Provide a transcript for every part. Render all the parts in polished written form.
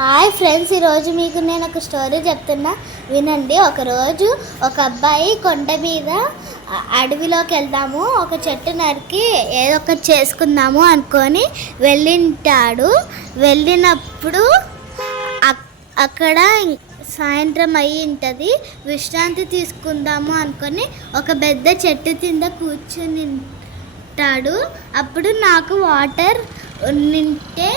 Hi friends, ఈరోజు మీకు నేను ఒక స్టోరీ చెప్తున్నా వినండి. ఒకరోజు ఒక అబ్బాయి కొండ మీద అడవిలోకి వెళ్దాము, ఒక చెట్టు నరికి ఏదో ఒకటి చేసుకుందాము అనుకొని వెళ్ళినప్పుడు అక్కడ సాయంత్రం అయ్యి ఉంటుంది. విశ్రాంతి తీసుకుందాము అనుకొని ఒక పెద్ద చెట్టు కింద కూర్చుని ఉంటాడు. అప్పుడు నాకు వాటర్ నింటే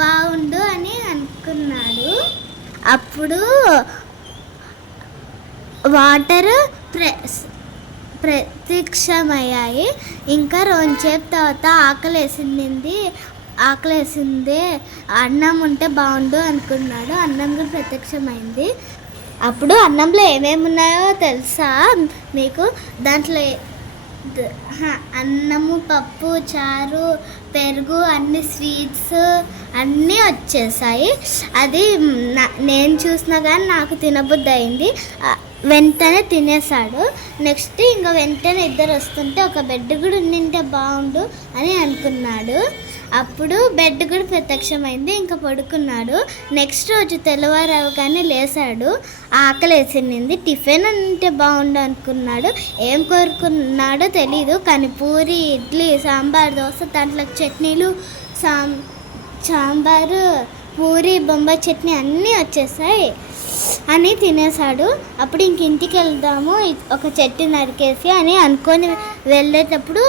బాగుండు అని అనుకున్నాడు. అప్పుడు వాటర్ ప్రత్యక్షమయ్యాయి. ఇంకా రోజుసేపు తర్వాత ఆకలేసింది, అన్నం ఉంటే బాగుండు అనుకున్నాడు. అన్నం కూడా ప్రత్యక్షమైంది. అప్పుడు అన్నంలో ఏమేమి ఉన్నాయో తెలుసా మీకు? దాంట్లో అన్నము, పప్పు, చారు, పెరుగు, అన్ని స్వీట్స్ అన్నీ వచ్చేసాయి. అది నేను చూసినా కానీ నాకు తినబుద్ధి అయింది. వెంటనే తినేసాడు. నెక్స్ట్ ఇంకా వెంటనే ఇద్దరు వస్తుంటే ఒక బెడ్ కూడా ఉండింటే బాగుండు అని అనుకున్నాడు. అప్పుడు బెడ్ కూడా ప్రత్యక్షమైంది. ఇంకా పడుకున్నాడు. నెక్స్ట్ రోజు తెల్లవారవగానే లేచాడు. ఆకలేసింది. టిఫిన్ ఉంటే బాగుండు అనుకున్నాడు. ఏం కోరుకున్నాడో తెలీదు, కానీ పూరి, ఇడ్లీ, సాంబార్, దోశ, దాంట్లోకి చట్నీలు, సాంబారు, పూరి, బొంబాయి చట్నీ అన్నీ వచ్చేసాయి అని తినేసాడు. అప్పుడు ఇంక ఇంటికి వెళ్దాము ఒక చెట్టు నరికేసి అని అనుకొని వెళ్ళేటప్పుడు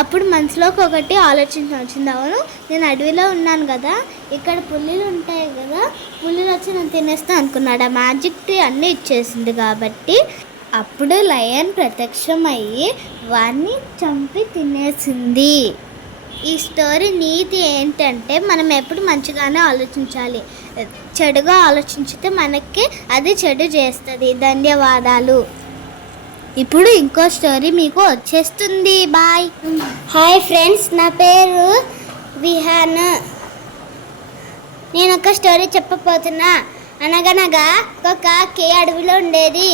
అప్పుడు మనసులోకి ఒకటి ఆలోచన వచ్చింది. అవును, నేను అడవిలో ఉన్నాను కదా, ఇక్కడ పుల్లీలు ఉంటాయి కదా, పుల్లీలు వచ్చి నేను తినేస్తా అనుకున్నాడు. ఆ మ్యాజిక్ టీ అన్నీ ఇచ్చేసింది కాబట్టి అప్పుడు లయన్ ప్రత్యక్షం అయ్యి వాడిని చంపి తినేసింది. ఈ స్టోరీ నీతి ఏంటంటే మనం ఎప్పుడు మంచిగానే ఆలోచించాలి. చెడుగా ఆలోచించితే మనకి అది చెడు చేస్తుంది. ధన్యవాదాలు. ఇప్పుడు ఇంకో స్టోరీ మీకు వచ్చేస్తుంది. బాయ్. హాయ్ ఫ్రెండ్స్, నా పేరు విహాన్. నేను ఒక స్టోరీ చెప్పబోతున్నా. అనగనగా ఒక కాకి అడవిలో ఉండేది.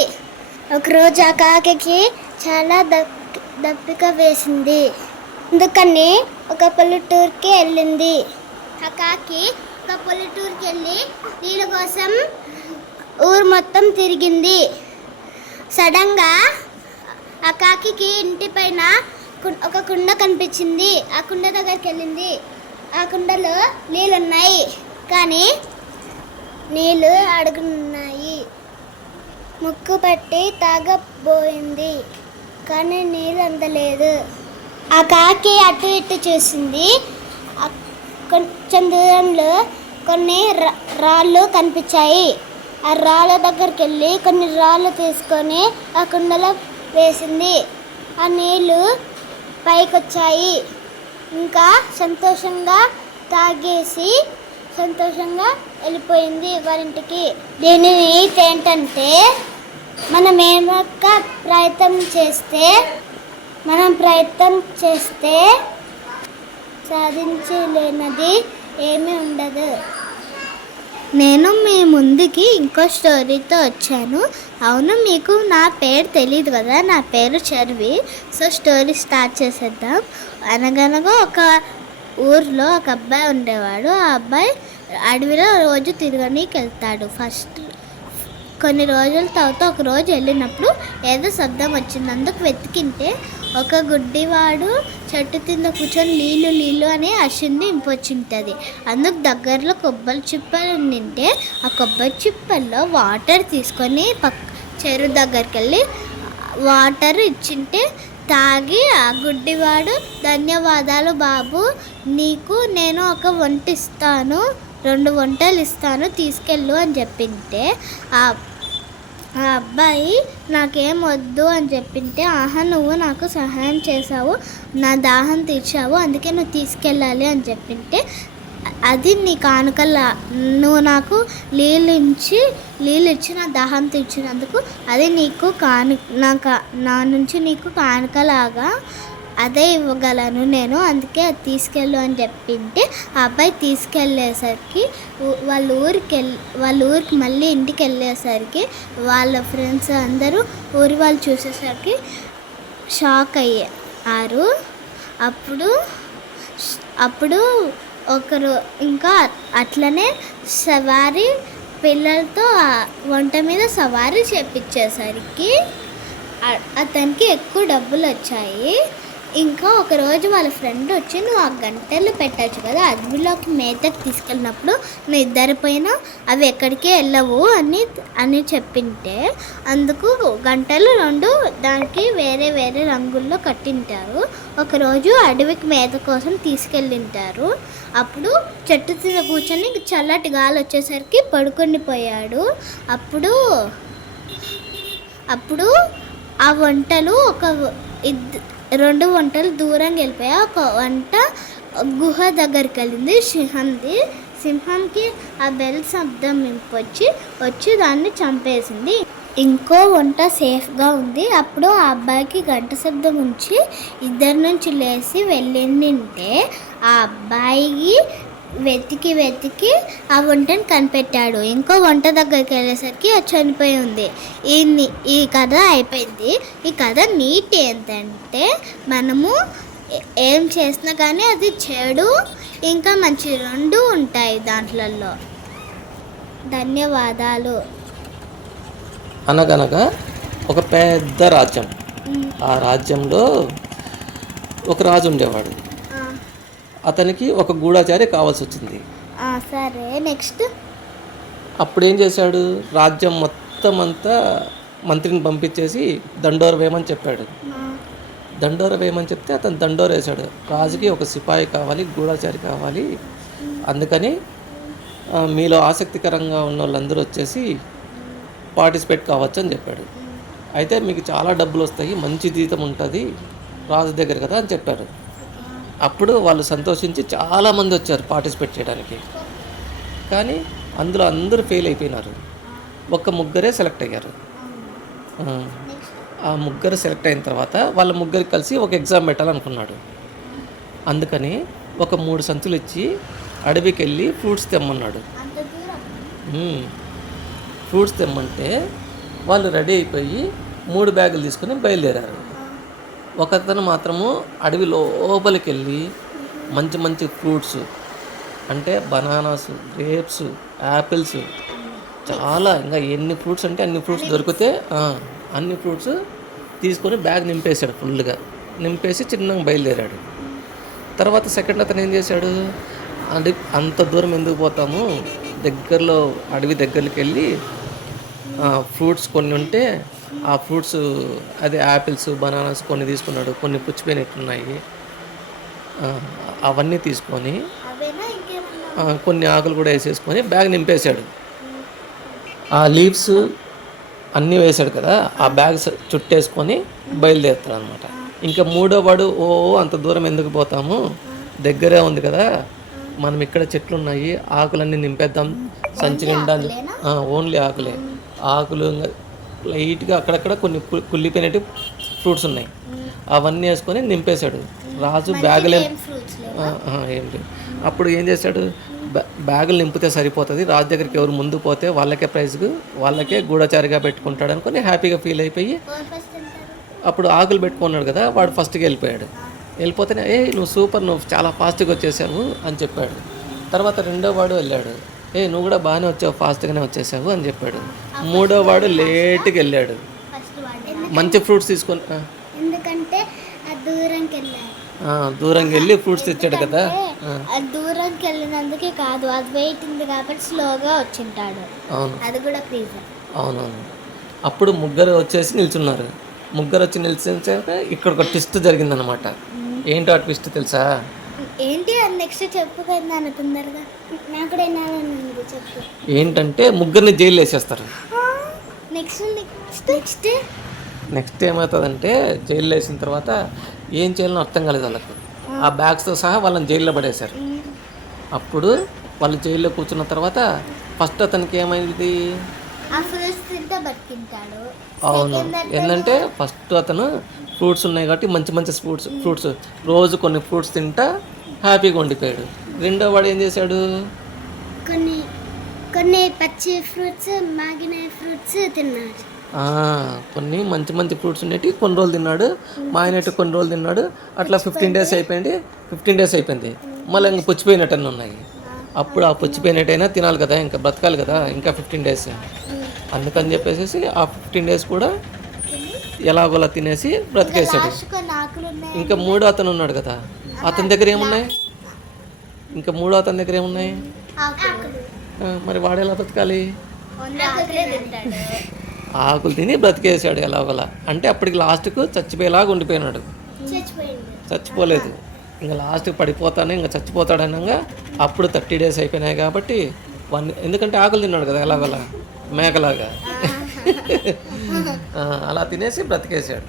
ఒకరోజు ఆ కాకి చాలా దప్పిక వేసింది. అందుకని ఒక పల్లెటూరుకి వెళ్ళింది. ఆ కాకి ఒక పల్లెటూరుకి వెళ్ళి నీళ్ళ కోసం ఊరు మొత్తం తిరిగింది. సడన్గా ఆ కాకి ఇంటి పైన ఒక కుండ కనిపించింది. ఆ కుండ దగ్గరికి వెళ్ళింది. ఆ కుండలో నీళ్ళు ఉన్నాయి, కానీ నీళ్ళు అడుగున్నాయి. ముక్కు పట్టి తాగబోయింది, కానీ నీళ్ళు అందలేదు. ఆ కాకి అటు ఇటు చూసింది. కొంచెం దూరంలో కొన్ని రాళ్ళు కనిపించాయి. ఆ రాళ్ళ దగ్గరికి వెళ్ళి కొన్ని రాళ్ళు తీసుకొని ఆ కుండలో వేసింది. ఆ నీళ్ళు పైకి వచ్చాయి. ఇంకా సంతోషంగా తాగేసి సంతోషంగా వెళ్ళిపోయింది వారింటికి. దీని నీతి ఏంటంటే మనం ప్రయత్నం చేస్తే సాధించలేనిది ఏమీ ఉండదు. నేను మీ ముందుకి ఇంకో స్టోరీతో వచ్చాను. అవును, మీకు నా పేరు తెలియదు కదా, నా పేరు చర్వి. సో స్టోరీ స్టార్ట్ చేసేద్దాం. అనగనగా ఒక ఊర్లో ఒక అబ్బాయి ఉండేవాడు. ఆ అబ్బాయి అడవిలో రోజు తిరగనీకి వెళ్తాడు. కొన్ని రోజుల తర్వాత ఒక రోజు వెళ్ళినప్పుడు ఏదో శబ్దం వచ్చింది. అందుకు వెతికింటే ఒక గుడ్డివాడు చెట్టు కింద కూర్చొని నీళ్ళు అని అరిచింది ఇంపొచ్చింటుంది. అందుకు దగ్గరలో కొబ్బరి చిప్పలు ఉండింటే ఆ కొబ్బరి చిప్పల్లో వాటర్ తీసుకొని చెరువు దగ్గరికి వెళ్ళి వాటర్ ఇచ్చింటే తాగి ఆ గుడ్డివాడు, ధన్యవాదాలు బాబు, నీకు నేను ఒక వంట ఇస్తాను, 2 వంటలు ఇస్తాను, తీసుకెళ్ళు అని చెప్పింటే ఆ అబ్బాయి నాకేం వద్దు అని చెప్పింటే, ఆహా నువ్వు నాకు సహాయం చేసావు, నా దాహం తీర్చావు, అందుకే నువ్వు తీసుకెళ్ళాలి అని చెప్పింటే, అది నీ కానుకలా, నువ్వు నాకు నీళ్ళు ఇచ్చి నా దాహం తీర్చినందుకు అది నీకు నా నుంచి నీకు కానుకలాగా అదే ఇవ్వగలను నేను, అందుకే అది తీసుకెళ్ళు అని చెప్పింటే ఆ అబ్బాయి తీసుకెళ్ళేసరికి వాళ్ళ ఊరికి మళ్ళీ ఇంటికి వెళ్ళేసరికి వాళ్ళ ఫ్రెండ్స్ అందరూ ఊరి వాళ్ళు చూసేసరికి షాక్ అయ్యారు. అప్పుడు ఒకరు ఇంకా అట్లనే సవారీ పిల్లలతో ఆ వంట మీద సవారీ చేపించేసరికి అతనికి ఎక్కువ డబ్బులు వచ్చాయి. ఇంకా ఒకరోజు వాళ్ళ ఫ్రెండ్ వచ్చి నువ్వు ఆ గంటలు పెట్టచ్చు కదా, అడవిలోకి మేతకు తీసుకెళ్ళినప్పుడు నువ్వు నిద్రపోయినా అవి ఎక్కడికే వెళ్ళవు అని చెప్పింటే అందుకు గంటలు 2 దానికి వేరే వేరే రంగుల్లో కట్టింటారు. ఒకరోజు అడవికి మేత కోసం తీసుకెళ్ళింటారు. అప్పుడు చెట్టు మీద కూర్చొని చల్లటి గాలి వచ్చేసరికి పడుకొని పోయాడు. అప్పుడు ఆ వంటలు 2 వంటలు దూరంగా వెళ్ళిపోయా. ఒక వంట గుహ దగ్గరికి వెళ్ళింది సింహంకి ఆ బెల్ శబ్దం వచ్చి దాన్ని చంపేసింది. ఇంకో వంట సేఫ్గా ఉంది. అప్పుడు ఆ అబ్బాయికి గంట శబ్దం ఉంచి ఇద్దరి నుంచి లేచి వెళ్ళింటే ఆ అబ్బాయి వెతికి ఆ వంటను కనిపెట్టాడు. ఇంకో వంట దగ్గరికి వెళ్ళేసరికి అది చనిపోయి ఉంది. ఈ కథ అయిపోయింది. ఈ కథ నీట్ ఏంటంటే మనము ఏం చేసినా కానీ అది చెడు ఇంకా మంచి 2 ఉంటాయి దాంట్లలో. ధన్యవాదాలు. అనగనగా ఒక పెద్ద రాజ్యం. ఆ రాజ్యంలో ఒక రాజు ఉండేవాడు. అతనికి ఒక గూఢచారి కావాల్సి వచ్చింది. సరే, నెక్స్ట్. అప్పుడు ఏం చేశాడు, రాజ్యం మొత్తం అంతా మంత్రిని పంపించేసి దండోర వేయమని చెప్పాడు. దండోర వేయమని చెప్తే అతను దండోర వేశాడు. రాజుకి ఒక సిపాయి కావాలి, గూఢచారి కావాలి, అందుకని మీలో ఆసక్తికరంగా ఉన్న వాళ్ళందరూ వచ్చేసి పార్టిసిపేట్ కావచ్చు అని చెప్పాడు. అయితే మీకు చాలా డబ్బులు వస్తాయి, మంచి జీతం ఉంటుంది రాజు దగ్గర కదా అని చెప్పారు. అప్పుడు వాళ్ళు సంతోషించి చాలామంది వచ్చారు పార్టిసిపేట్ చేయడానికి. కానీ అందులో అందరూ ఫెయిల్ అయిపోయినారు. ఒక్క ముగ్గురే సెలెక్ట్ అయ్యారు. ఆ ముగ్గురు సెలెక్ట్ అయిన తర్వాత వాళ్ళ ముగ్గురికి కలిసి ఒక ఎగ్జామ్ పెట్టాలనుకున్నాడు. అందుకని ఒక 3 సంచులు ఇచ్చి అడవికి వెళ్ళి ఫ్రూట్స్ తెమ్మన్నాడు. ఫ్రూట్స్ తెమ్మంటే వాళ్ళు రెడీ అయిపోయి 3 బ్యాగులు తీసుకొని బయలుదేరారు. ఒకతను మాత్రము అడవి లోపలికి వెళ్ళి మంచి మంచి ఫ్రూట్స్ అంటే బనానాస్, గ్రేప్స్, యాపిల్స్, చాలా ఇంకా ఎన్ని ఫ్రూట్స్ అంటే అన్ని ఫ్రూట్స్ దొరికితే అన్ని ఫ్రూట్స్ తీసుకొని బ్యాగ్ నింపేశాడు. ఫుల్గా నింపేసి చిన్నగా బయలుదేరాడు. తర్వాత సెకండ్ అతను ఏం చేశాడు, అంత దూరం ఎందుకు పోతాము, దగ్గరలో అడవి దగ్గరికి వెళ్ళి ఫ్రూట్స్ కొన్ని ఉంటే ఆ ఫ్రూట్స్ అదే యాపిల్స్, బనానాస్ కొన్ని తీసుకున్నాడు. కొన్ని పుచ్చిపోయినట్టున్నాయి, అవన్నీ తీసుకొని కొన్ని ఆకులు కూడా వేసేసుకొని బ్యాగ్ నింపేశాడు. ఆ లీవ్స్ అన్నీ వేశాడు కదా, ఆ బ్యాగ్ చుట్టేసుకొని బయలుదేరుతాడు అనమాట. ఇంకా 3వ వాడు అంత దూరం ఎందుకు పోతాము, దగ్గరే ఉంది కదా, మనం ఇక్కడ చెట్లు ఉన్నాయి, ఆకులన్నీ నింపేద్దాం సంచి నిండా. ఓన్లీ ఆకులు లైట్గా అక్కడక్కడ కొన్ని కుళ్ళిపోయినట్టు ఫ్రూట్స్ ఉన్నాయి, అవన్నీ వేసుకొని నింపేశాడు. రాజు బ్యాగులు ఏం లేదు. అప్పుడు ఏం చేశాడు, బ్యాగులు నింపితే సరిపోతుంది, రాజు దగ్గరికి ఎవరు ముందు పోతే వాళ్ళకే ప్రైజ్కు, వాళ్ళకే గూఢచారిగా పెట్టుకుంటాడు అనుకొని హ్యాపీగా ఫీల్ అయిపోయి అప్పుడు ఆకులు పెట్టుకున్నాడు కదా, వాడు ఫస్ట్కి వెళ్ళిపోతేనే నువ్వు సూపర్, నువ్వు చాలా ఫాస్ట్గా వచ్చేసావు అని చెప్పాడు. తర్వాత 2వ వాడు వెళ్ళాడు, నువ్వు కూడా బాగానే వచ్చావు, ఫాస్ట్గానే వచ్చేసావు అని చెప్పాడు. 3వ వాడు లేట్కి వెళ్ళాడు, మంచి ఫ్రూట్స్ తీసుకొని, ఎందుకంటే దూరంగా వెళ్ళి ఫ్రూట్స్ తెచ్చాడు కదా. దూరంకి వెళ్ళినందుకే కాదు, అది వెయిట్ ఉంది కాబట్టి స్లోగా వచ్చింటాడు. అవును, అది కూడా రీజన్. అవునవును. అప్పుడు ముగ్గురు వచ్చేసి నిల్చున్నారు. ముగ్గురు వచ్చి నిలిచాక ఇక్కడ ఒక ట్విస్ట్ జరిగిందనమాట. ఏంటో ఆ ట్విస్ట్ తెలుసా? ఏంటి అది నెక్స్ట్ చెప్పు కదా తొందరగా, నాకు కూడా చెప్పు. ఏంటంటే ముగ్గురిని జైలు వేసేస్తారు. నెక్స్ట్ ఏమవుతుందంటే జైల్లో వేసిన తర్వాత ఏం చేయాలని అర్థం కాలేదు వాళ్ళకు. ఆ బ్యాగ్స్తో సహా వాళ్ళని జైల్లో పడేశారు. అప్పుడు వాళ్ళు జైల్లో కూర్చున్న తర్వాత ఫస్ట్ అతనికి ఏమైంది, అవును, ఏంటంటే ఫస్ట్ అతను ఫ్రూట్స్ ఉన్నాయి కాబట్టి మంచి మంచి ఫ్రూట్స్ రోజు కొన్ని ఫ్రూట్స్ తింటా హ్యాపీగా ఉండిపోయాడు. 2వ వాడు ఏం చేశాడు, కొన్ని పచ్చి ఫ్రూట్స్, మాగిన ఫ్రూట్స్ తిన్నాడు. కొన్ని మంచి మంచి ఫ్రూట్స్ ఉండేవి కొన్ని రోజులు తిన్నాడు, మాగినట్టు కొన్ని రోజులు తిన్నాడు. అట్లా 15 డేస్ అయిపోయింది. మళ్ళీ ఇంకా పుచ్చిపోయినట్టన్నీ ఉన్నాయి. అప్పుడు ఆ పుచ్చిపోయినట్టయినా తినాలి కదా, ఇంకా బ్రతకాలి కదా, ఇంకా 15 డేస్. అందుకని చెప్పేసి ఆ 15 డేస్ కూడా ఎలాగోలా తినేసి బ్రతికేసాడు. ఇంకా మూడో అతను ఉన్నాడు కదా, అతని దగ్గర ఏమున్నాయి? ఇంకా మూడో అతని దగ్గర ఏమున్నాయి? మరి వాడు ఎలా బ్రతకాలి? ఆకులు తిని బ్రతికేసాడు ఎలాగోలా. అంటే అప్పటికి లాస్ట్కు చచ్చిపోయేలాగా ఉండిపోయినాడు. చచ్చిపోలేదు, ఇంకా లాస్ట్కి పడిపోతానే ఇంకా చచ్చిపోతాడనగా అప్పుడు 30 డేస్ అయిపోయినాయి కాబట్టి ఎందుకంటే ఆకులు తిన్నాడు కదా ఎలాగోలా మేకలాగా. అలా తినేసి బ్రతికేసాడు.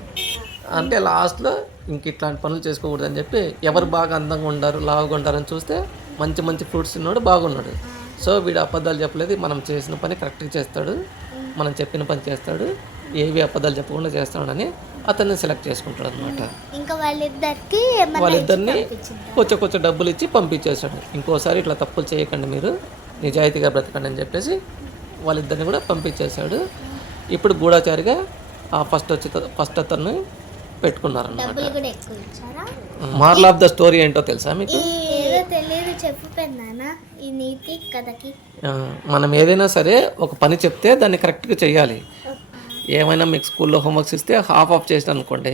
అంటే లాస్ట్లో ఇంక ఇట్లాంటి పనులు చేసుకోకూడదని చెప్పి ఎవరు బాగా అందంగా ఉండారు, లావుగా ఉంటారని చూస్తే మంచి మంచి ఫ్రూట్స్ తిన్నాడు, బాగున్నాడు. సో వీడు అబద్ధాలు చెప్పలేదు, మనం చేసిన పని కరెక్ట్గా చేస్తాడు, మనం చెప్పిన పని చేస్తాడు, ఏవి అబద్ధాలు చెప్పకుండా చేస్తాడని అతన్ని సెలెక్ట్ చేసుకుంటాడు అనమాట. ఇంకా వాళ్ళిద్దరిని కొంచెం డబ్బులు ఇచ్చి పంపించేశాడు. ఇంకోసారి ఇట్లా తప్పులు చేయకండి, మీరు నిజాయితీగా బ్రతకండి అని చెప్పేసి వాళ్ళిద్దరిని కూడా పంపించేశాడు. ఇప్పుడు గూఢచారిగా ఆ ఫస్ట్ అతన్ని పెట్టుకున్నారు అనమాట. మారల్ ఆఫ్ ద స్టోరీ ఏంటో తెలుసా మీకు? తెలియదు, చెప్పు ఈ నీతి కథకి. మనం ఏదైనా సరే ఒక పని చెప్తే దాన్ని కరెక్ట్గా చేయాలి. ఏమైనా మీకు స్కూల్లో హోంవర్క్స్ ఇస్తే హాఫ్ ఆఫ్ చేసిన అనుకోండి,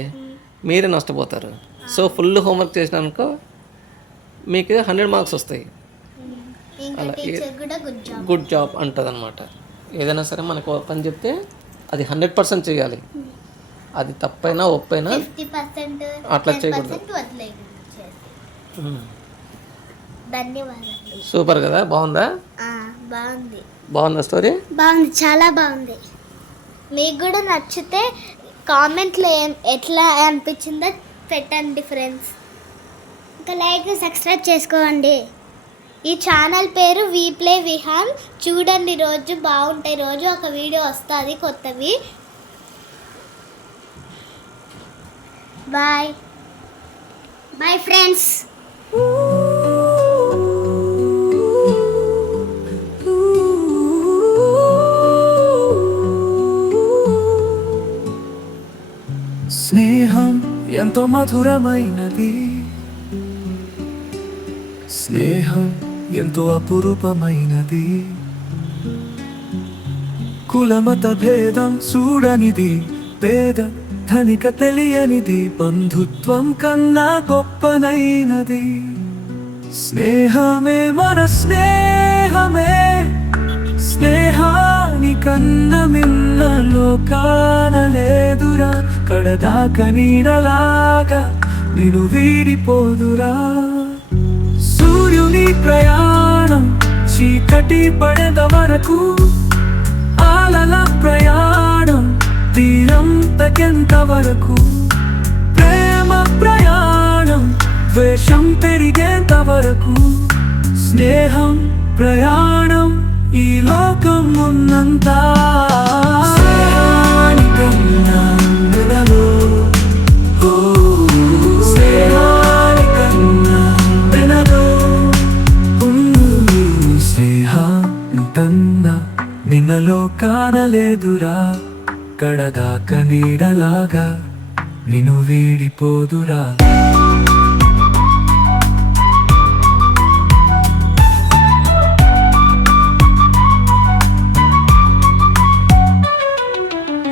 మీరే నష్టపోతారు. సో ఫుల్ హోంవర్క్ చేసిన అనుకో మీకు 100 మార్క్స్ వస్తాయి. అలా గుడ్ జాబ్ అంటుంది అనమాట. ఏదైనా సరే మనకు పని చెప్తే అది 100% చేయాలి. అది తప్పైనా ఒప్పైనా అట్లా చేయకూడదు. ధన్యవాదాలు. సూపర్ కదా, బాగుందా? బాగుందా స్టోరీ? బాగుంది, చాలా బాగుంది. మీకు కూడా నచ్చితే కామెంట్లో ఎట్లా అనిపించిందో పెట్టండి ఫ్రెండ్స్. ఇంకా లైక్ సబ్స్క్రైబ్ చేసుకోండి. ఈ ఛానల్ పేరు వి ప్లే విహాన్. చూడండి, రోజు బాగుంటాయి, రోజు ఒక వీడియో వస్తుంది కొత్తవి. Bye bye friends. స్నేహం ఎంతో మధురమైనది, స్నేహం ఎంతో అపురూపమైనది. కులమత భేదం చూడనిది, పేద ధనిక తెలియనిది, బంధుత్వం కన్నా గొప్పనైనది. స్నేహమే మన స్నేహమే, స్నేహాని కన్నా మిన్న లోకాన లేదురా. కడదాక నీడలాగా నిన్ను వీడిపోదురా. సూర్యుని ప్రయాణం చీకటి పడేంత వరకు, అలల ప్రయాణం తీరం తగ్గేంత వరకు, ప్రేమ ప్రయాణం ద్వేషం పెరిగేంత వరకు, స్నేహం ప్రయాణం ఈ లోకం ఉన్నంత. స్నేహానికన్నా వినలో, స్నేహానికన్నా వినలో, స్నేహానికన్నా నిన్నలో కానలేదురా. కడదాక నీడలాగా నిన్ను వీడిపోదురా.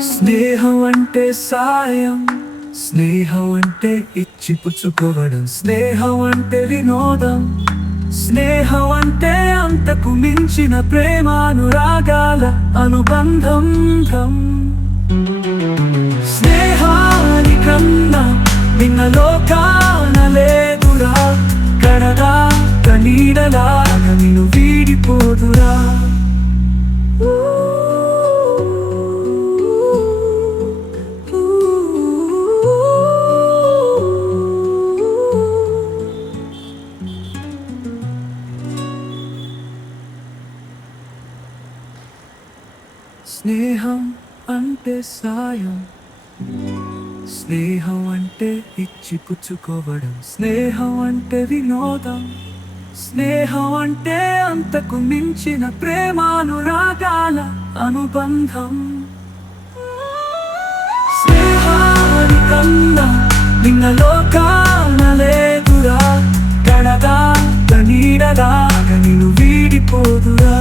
స్నేహం అంటే సాయం, స్నేహం అంటే ఇచ్చి పుచ్చుకోవడం, స్నేహం అంటే వినోదం, స్నేహం అంటే అంతకు మించిన ప్రేమానురాగాల అనుబంధం. స్నేహానికన్నా నిన్న లోకాన లేదురా. కడదాక నీడలాగా నిన్ను వీడిపోదురా. స్నేహం అంటే సాయం, స్నేహం అంటే ఇచ్చి పుచ్చుకోవడం, స్నేహం అంటే వినోదం, స్నేహం అంటే అంతకు మించిన ప్రేమానురాగాల అనుబంధం. స్నేహానికన్నా నిన్న లోకాన లేదురా. కడదాక భర్త నీడలాగా నిన్ను వీడిపోదురా.